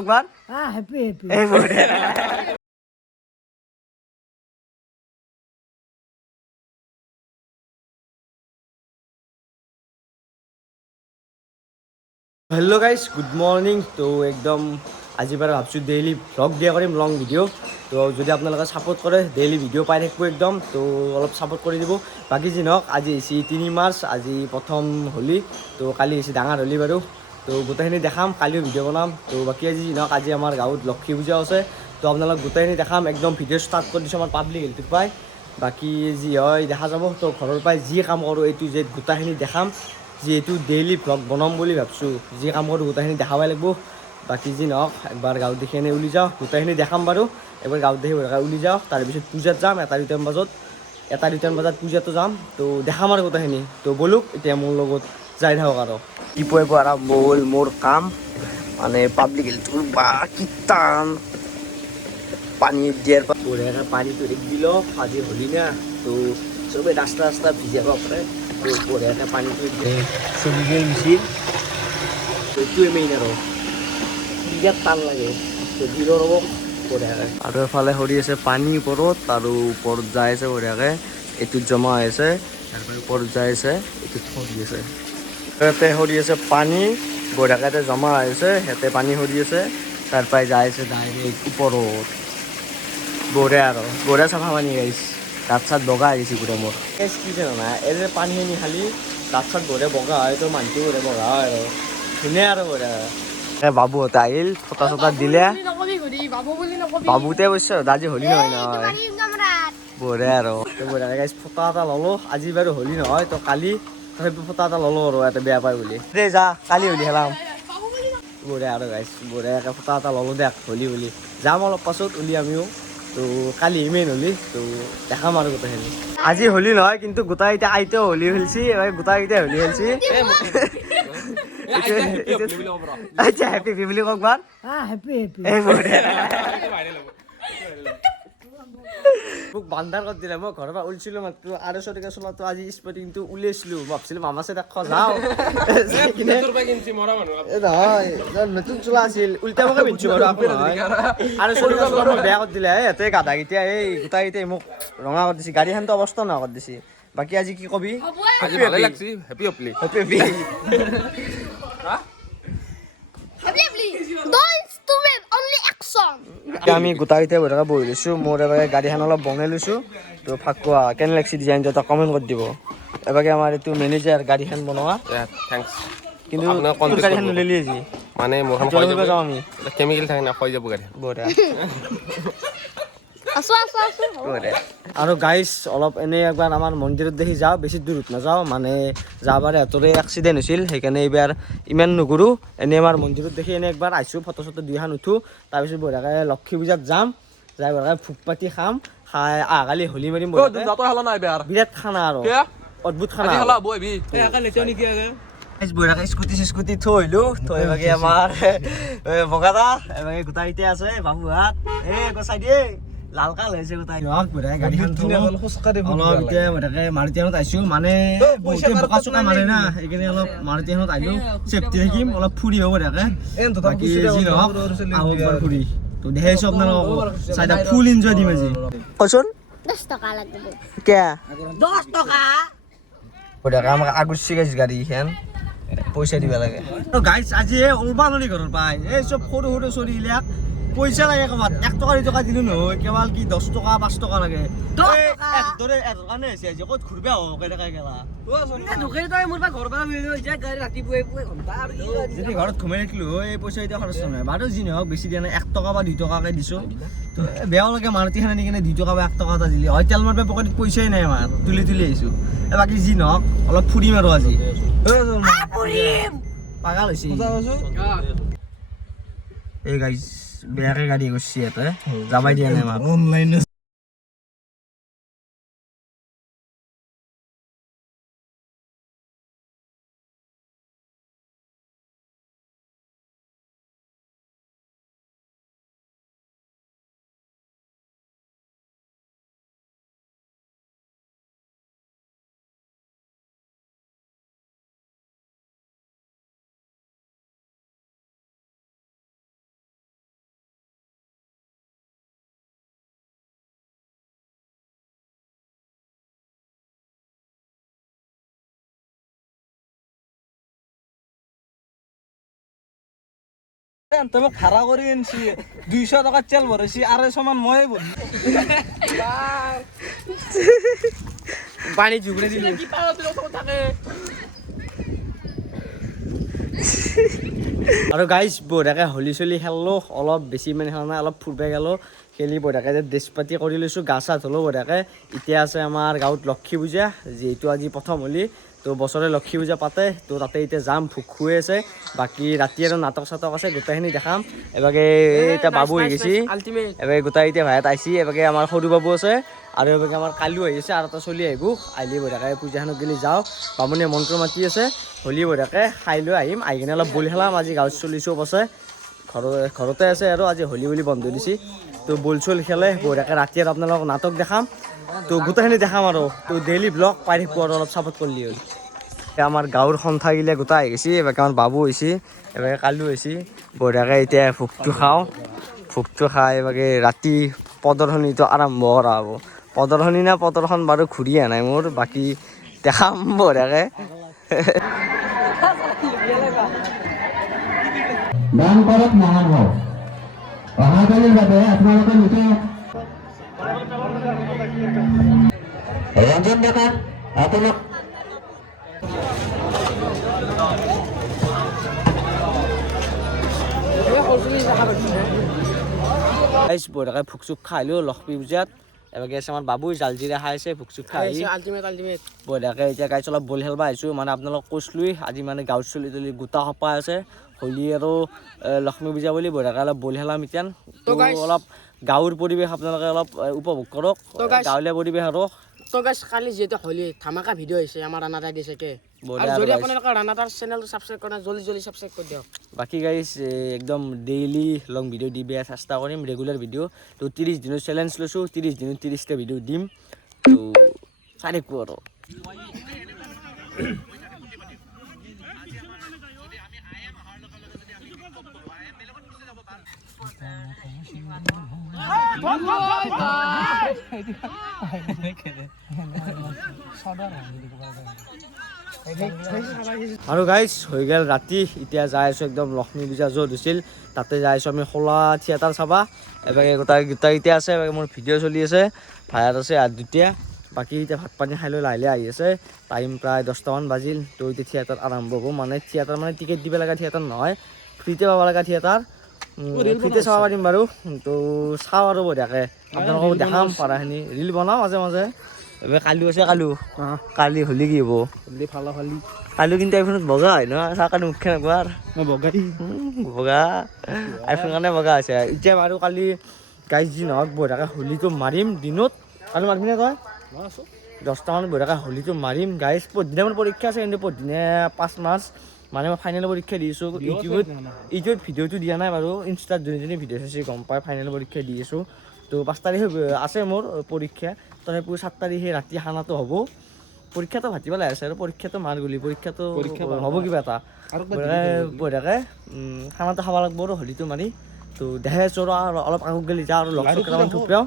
একবাৰ happy happy এই বলে হেল্ল' গাইজ গুড মৰ্ণিং তো একদম আজিৰ পৰা ভাবছোঁ ডেইলি ভ্লগ দিয়া কৰিম লং ভিডিঅ' তো যদি আপোনালোকে ছাপোৰ্ট কৰে ডেইলি ভিডিঅ' পাই থাকিব একদম তো অলপ ছাপোৰ্ট কৰি দিব বাকী যি নহওক আজি হৈছে 3 মাৰ্চ আজি প্ৰথম হোলী তো কালি হৈছে ডাঙৰ হোলী বাৰু তো গোটেইখিনি দেখাম কালিও ভিডিঅ' বনাম তো বাকী আজি যি নহওক আজি আমাৰ গাঁৱত লক্ষী পূজা আছে তো আপোনালোক গোটেইখিনি দেখাম একদম ভিডিঅ' ষ্টাৰ্ট কৰি দিছোঁ আমাৰ পাব্লিক হেল্থত পাই বাকী যি হয় দেখা যাব তো ঘৰৰ পৰাই যি কাম কৰোঁ এইটো যে গোটেইখিনি দেখাম যিহেতু ডেইলি ভ্লগ বনাম বুলি ভাবছোঁ যি কাম কৰোঁ গোটেইখিনি দেখাবই লাগিব বাকী যি নহওক একবাৰ গাঁৱত দেখি এনেই ওলি যাওঁ গোটেইখিনি দেখাম বাৰু একবাৰ গাঁৱত দেখি ওলি যাওঁ তাৰপিছত পূজাত যাম 1-2টামান বজাত পূজাতো যাম তো দেখাম আৰু গোটেইখিনি তো ব'লক এতিয়া মোৰ লগত যাই থাকক আৰু ৰাতিপুৱাই পৰা আৰম্ভ হ'ল মোৰ কাম মানে পাব্লিক হেল্থৰ বা কিটান পানী দিয়াৰ পৰা বঢ়িয়াকৈ পানীটো এক দিলোঁ আজি হ'লি না তো চবেই ৰাস্তা ভিজাব পাৰে তো বঢ়িয়াকৈ পানীটো চলিকে মিচিল এইটোৱে মেইন আৰু বিৰাট টান লাগে তো দিলোঁ ৰ'ব বঢ়িয়াকৈ আৰু এফালে সৰি আছে পানী ওপৰত আৰু ওপৰত যাই আছে বঢ়িয়াকৈ এইটোত জমা হৈ আছে তাৰপৰা ওপৰত যাই আছে এইটোত সৰি আছে ইয়াতে সৰি আছে পানী বঢ়িয়াকৈ জমা হৈ আছে ইয়াতে পানী সৰি আছে তাৰপৰাই যাই আছে ডাইৰেক্ট ওপৰত বঢ়িয়া আৰু বঢ়িয়া চাফা পানী গাইছ দাঁত চাত বগা আহিছে গোটেই মোৰ কি জানো নাই এই যে পানীখিনি খালি দাঁত চাত বঢ়িয়া বগা হয় তো মানুহটো বঢ়িয়া বগা হয় আৰু ধুনীয়া আৰু বঢ়িয়া বাবুহঁতে আহিল ফটা চটা দিলে বাবুতে কৈছে আজি হোলী নহয় নহয় বঢ়িয়া আৰু বঢ়িয়া গাইছ ফটা এটা ল'লোঁ আজি বাৰু হোলী নহয় তো কালি তথাপিও ফটা এটা ল'লোঁ আৰু ইয়াতে বেয়া পায় বুলি দে যা কালি হোলী খেলাম বঢ়িয়া আৰু গাইছ বঢ়িয়াকৈ ফটা এটা ল'লোঁ দে হোলী বুলি যাম অলপ পাছত উলি আমিও তো কালি মেইন হোলী তো দেখাম আৰু গোটেইখিনি আজি হোলী নহয় কিন্তু গোটাই এতিয়া আইতাও হোলী খেলিছি গোটাইকেইটাই হোলী খেলিছি আচ্ছা হেপী বুলি কওক বাৰ হ্যাপি হ্যাপি এই বঢ়িয়া মোক বান্ধাৰ কৰি দিলে মই ঘৰৰ পৰা ওলছিলোঁ মাত্ৰ 200 টকা চলাটো আজি স্পৰ্টিংটো উলিয়াইছিলোঁ ভাবছিলোঁ মামা চাই তাক যাওঁ নহয় নতুন চোলা আছিল উল্টা মোকে পিন্ধিছোঁ বাৰু আকৌ নহয় 200 টকা চোলা মোক বেয়া কৰি দিলে সিহঁতে গাধাকেইটা এই গোটাইকেইটাই মোক ৰঙা কৰি দিছে গাড়ীখনতো অৱস্থা নোহোৱা কৰি দিছে বাকী আজি কি কবি আমি গোটাইকেইটাই বঢ়িয়াকৈ বহি লৈছোঁ মোৰ এবাৰ গাড়ীখন অলপ বনাই লৈছোঁ তো ফাকুৱা কেনে লাগিছে ডিজাইনটো এটা কমেণ্ট কৰি দিব এবাৰকে আমাৰ এইটো মেনেজাৰ গাড়ীখন বনোৱা কিন্তু গাড়ীখন নলিলি আজি মানে মোৰখন যাওঁ আমি কেমিকেল থাকে না হৈ যাব গাড়ী বঢ়িয়া আৰু গাইজ অলপ এনেই একবাৰ আমাৰ মন্দিৰত দেখি যাওঁ বেছি দূৰত নাযাওঁ মানে যাবাৰ সিহঁতৰে এক্সিডেণ্ট হৈছিল সেইকাৰণে এইবাৰ ইমান নুঘূৰোঁ এনেই আমাৰ মন্দিৰত দেখি এনেই একবাৰ আহিছোঁ ফটো চটো 2খন উঠোঁ তাৰপিছত বঢ়িয়াকৈ লক্ষী পূজাত যাম যাই বঢ়িয়াকৈ ভোগ পাতি খাম খাই আহাকালি হোলী মাৰিম বিৰাট খানা আৰু অদ্ভুত খানা বঢ়িয়াকৈ স্কুটি থৈ আহিলোঁ থৈ বাকী আমাৰ বগাদা এবাৰ গোটাইতে আছে বাবুহাত চাই দিয়ে লাল কাল হৈছে গোটাই গাড়ীখন অলপ এতিয়া বঢ়িয়াকৈ মাৰুতিখনত আহিছোঁ মানে বোকা চোকা মাৰে না সেইকাৰণে অলপ মাৰুতিখনত আহিলোঁ চেফটি থাকিম অলপ ফুৰি হ'ব বঢ়িয়াকৈ বাকী যি নহওক আহক বাৰু ফুৰি তো দেখাইছোঁ আপোনালোকক চাই ফুল এনজয় দিম আজি কচোন 10 টকা লাগিব কিয় 10 টকা বঢ়িয়াকৈ আমাক আগুচি গাইছ গাড়ীখন পইচা দিব লাগে গাইছ আজি ওলবা নলি ঘৰৰ পাই এই চব সৰু সৰু চলিবিলাক পইচা লাগে ক'ৰবাত 1 টকা 2 টকা দিলোঁ নহয় কেৱল কি 10 টকা 5 টকা লাগে কাৰণে হৈছে আজি ক'ত ঘূৰিবা হওক এনেকৈ গেলা যদি ঘৰত ঘুমাই থাকিলোঁ হয় এই পইচা এতিয়া খৰচ নহয় বাৰু যি নহওক বেছি দিয়া নাই 1 টকা বা 2 টকাকৈ দিছোঁ তো বেয়াও লাগে মাৰুতিখন আনি কিনে 2 টকা বা 1 টকা এটা দিলে হয় তেল মাৰিব পকেটত পইচাই নাই আমাৰ তুলি আহিছোঁ বাকী যি নহওক অলপ ফুৰিম আৰু আজি পাগাল হৈছে এই গাইজ বেয়াকৈ গাড়ী কৰিছে ইয়াতে যাবাই দিয়া নাই আমাক অনলাইন তই মোক ভাড়া কৰি আনছি 200 টকা তেল ভৰাইছি 250 মান ময়ে ভৰি পানী জুগৰে দিলো আৰু গাইজ বঢ়িয়াকৈ হলি চলি খেললোঁ অলপ বেছি মানে খেলা নাই অলপ ফুৰিব গ'লোঁ খেলি বঢ়িয়াকৈ যে ড্ৰেছ পাতি কৰি লৈছোঁ গা চা ধুলোঁ বঢ়িয়াকৈ এতিয়া আছে আমাৰ গাঁৱত লক্ষী পূজা যিহেতু আজি প্ৰথম হলি তো বছৰে লক্ষী পূজা পাতে তো তাতে এতিয়া যাম ভোক খুৱাই আছে বাকী ৰাতি আৰু নাটক চাটক আছে গোটেইখিনি দেখাম এবাগে এতিয়া বাবু হৈ গৈছে এবাগে গোটাই এতিয়া ভাইত আহিছে এবাগে আমাৰ সৰু বাবু আছে আৰু এবাগে আমাৰ কালিও আহি আছে আৰু এটা চলি আহিব আহিলে বঢ়িয়াকৈ পূজাখনত গেলি যাওঁ বামুণে মন্ত্ৰ মাতি আছে হলি বঢ়িয়াকৈ খাই লৈ আহিম আহি কিনে অলপ বল খেলাম আজি গাঁৱত চলি চব আছে ঘৰতে আছে আৰু আজি হলি বুলি বন্ধ দিছে তো বল চল খেলে বঢ়িয়াকৈ ৰাতি আৰু আপোনালোকক নাটক দেখাম তো গোটেইখিনি দেখাম আৰু তো ডেইলি ব্লগ পাই থাকিব আৰু অলপ ছাপোৰ্ট কৰিলে হ'ল আমাৰ গাঁৱৰ সন্থাগিলা গোটাই আহি গৈছে এবাৰ আমাৰ বাবু হৈছে এবাৰ কালু হৈছে বঢ়িয়াকৈ এতিয়া ভোগটো খাওঁ ভোগটো খাই এবাৰে ৰাতি প্ৰদৰ্শনীটো আৰম্ভ কৰা হ'ব প্ৰদৰ্শনী না প্ৰদৰ্শন বাৰু ঘূৰি অহা নাই মোৰ বাকী দেখাম বঢ়িয়াকৈ দান কৰক মহান হওক অহাকালিৰ বাবে আপোনালোকে নিজে ৰঞ্জন ডেকাত আপোনাক বঢ়িয়াকৈ ভোগ চোগ খাই আহিলোঁ লক্ষ্মী পূজাত এবাগে আছে আমাৰ বাবু জালজিৰা খাই আছে ভোগ চোগ খাই আহি বঢ়িয়াকৈ এতিয়া গাইছ অলপ বল খেলবা আহিছোঁ মানে আপোনালোক কৈছিলোঁৱেই আজি মানে গাঁৱত চলি তলি গোটা সপা আছে হোলী আৰু লক্ষ্মী পূজা বুলি বঢ়িয়াকৈ অলপ বল খেলাম এতিয়া তো অলপ গাঁৱৰ পৰিৱেশ আপোনালোকে অলপ উপভোগ কৰক গাঁৱলীয়া পৰিৱেশ আৰু তো গাইছ কালি যিহেতু হলি ধামাকা ভিডিঅ' আহিছে আমাৰ ৰাণাতাই দিছে কে আৰু যদি আপোনালোকৰ ৰাণাতাৰ চেনেলটো ছাবস্ক্ৰাইব কৰা নাই জলদি ছাবস্ক্ৰাইব কৰি দিয়ক বাকী গাইজ একদম ডেইলি লং ভিডিঅ' দিব চেষ্টা কৰিম ৰেগুলাৰ ভিডিঅ' তো 30 দিনৰ চেলেঞ্জ লৈছোঁ 30 দিনত 30টা ভিডিঅ' দিম তো চাই থাকিব আৰু আৰু গাইজ হৈ গ'ল ৰাতি এতিয়া যাই আছোঁ একদম লক্ষ্মী পূজা য'ত হৈছিল তাতে যাই আছোঁ আমি খোলা থিয়েটাৰ চাবা এবাগে গোটাই এতিয়া আছে এবাগে মোৰ ভিডিঅ' চলি আছে ভায়াত আছে আৰু দুতিয়া বাকী এতিয়া ভাত পানী খাই লৈ লাহে আহি আছে টাইম প্ৰায় 10টামান বাজিল তো এতিয়া থিয়েটাৰ আৰম্ভ হ'ব মানে থিয়েটাৰ মানে টিকেট দিব লগা থিয়েটাৰ নহয় ফ্ৰীতে পাব লগা থিয়েটাৰ ফ্ৰীতে চাব পাৰিম বাৰু তো চাওঁ আৰু বঢ়িয়াকৈ আপোনালোকক দেখাম পাৰাখিনি ৰিল বনাওঁ মাজে মাজে এবাৰ কালিও আছে কালি হ'লে কি হ'ব কালিও কিন্তু আইফোনত বগা হয় ন চাহ কাৰণে মুখখন একবাৰ বগা আইফোন কাৰণে বগা হৈছে এতিয়া বাৰু কালি গাইজ যি নহওক বঢ়িয়াকৈ হোলীটো মাৰিম দিনত কালি মাৰিবিনে তই 10টামান বঢ়িয়াকৈ হোলীটো মাৰিম গাইজ পৰদিনা মোৰ পৰীক্ষা আছে কিন্তু পৰদিনা 5 মাৰ্চ মানে মই ফাইনেল পৰীক্ষা দিছোঁ ইউটিউবত ভিডিঅ'টো দিয়া নাই বাৰু ইনষ্টাত যোনে ভিডিঅ' চাইছে গম পাই ফাইনেল পৰীক্ষা দি আছোঁ তো 5 তাৰিখে আছে মোৰ পৰীক্ষা তথাপিও 7 তাৰিখে ৰাতি খানাটো হ'ব পৰীক্ষাটো ভাতিবলৈ আছে আৰু পৰীক্ষাটো মাৰ গ'লি পৰীক্ষাটো হ'ব কিবা এটা বঢ়িয়াকৈ খানাটো খাব লাগিব আৰু হোলীটো মাৰি তো দেখাই আছোঁ আৰু অলপ আগত গ'লি যা আৰু লগ চগ কেইটামান থুপৰাও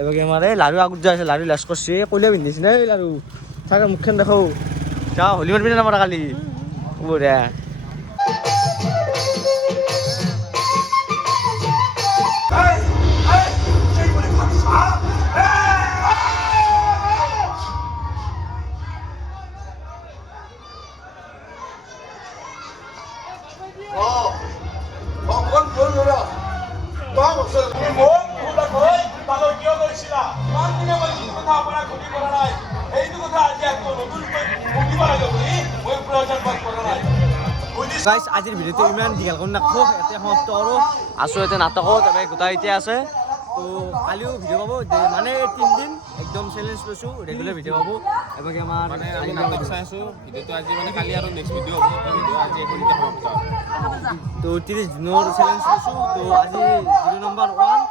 এবাগে আমাৰ এই লাৰু আগত যাই আছে লাৰু লাজ কৰিছে কলিয়া পিন্ধিছে নে লাৰু চাগে মুখখন দেখো যা হোলী মাৰিবি নে নামাৰা কালি বঢ়িয়া গাইজ আজিৰ ভিডিঅ'টো ইমান দীঘল কৰি নাখো ইয়াতে সমাপ্ত কৰোঁ আছোঁ ইয়াতে নাটকত এবাৰ গোটাই এতিয়া আছে তো কালিও ভিডিঅ' পাব মানে 3 দিন একদম চেলেঞ্জ লৈছোঁ ৰেগুলাৰ ভিডিঅ' পাব এবাৰ আমাৰ মানে আমি নাটক চাই আছোঁ ভিডিঅ'টো আজি মানে কালি আৰু নেক্সট ভিডিঅ' হ'ব ভিডিঅ' আজি এখনতে সমাপ্ত তো 30 দিনৰ চেলেঞ্জ লৈছোঁ তো আজি ভিডিঅ' নম্বৰ 1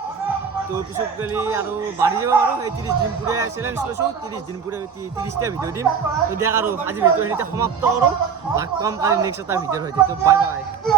তো পিছত গ'লে আৰু বাঢ়ি যাব বাৰু এই 30 দিন পুৰে চেলেঞ্জ লৈছোঁ 30 দিন পুৰে 30টা ভিডিঅ' দিম তো দিয়ক আৰু আজি ভিডিঅ' সমাপ্ত কৰোঁ লগ পাম কালি নেক্সট এটা ভিডিঅ'ৰ সৈতে তো বাই বাই